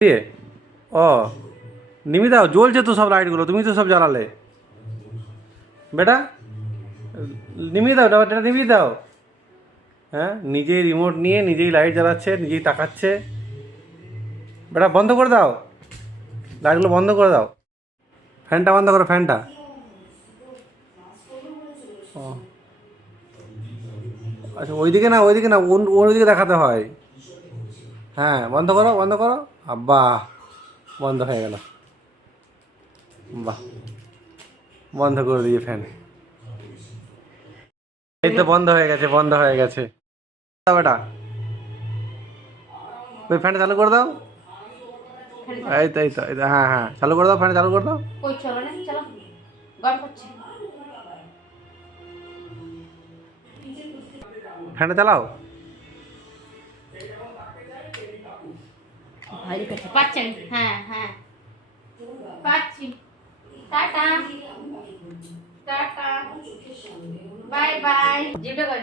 দিয়ে ও নিমি দাও, জ্বলছে তো সব লাইটগুলো, তুমি তো সব জ্বালালে বেটা। নিমিয়ে দাও, এটা নিমিয়ে দাও। হ্যাঁ, নিজেই রিমোট নিয়ে নিজেই লাইট জ্বালাচ্ছে, নিজেই তাকাচ্ছে। বেটা বন্ধ করে দাও, লাইটগুলো বন্ধ করে দাও, ফ্যানটা বন্ধ করো, ফ্যানটা। ও আচ্ছা, ওইদিকে না, ওইদিকে না, ওইদিকে দেখাতে হয়। হ্যাঁ, বন্ধ করো, বন্ধ করো। আব্বা, বন্ধ হয়ে গেল। বাহ, বন্ধ করে দিয়ে ফ্যান। এই তো বন্ধ হয়ে গেছে, বন্ধ হয়ে গেছে। দাও বেটা, ওই ফ্যানটা চালু করে দাও। এই তো, এই তো, এই তো, হ্যাঁ হ্যাঁ, চালু করে দাও, ফ্যান চালু করে দাও। কই চলো না, চলো গরম করছে। ফ্যানটা চালাও। ভারী করছে, পাচ্ছেন? হ্যাঁ হ্যাঁ পাচ্ছি। Tata tata, bye bye. জিভটা কই?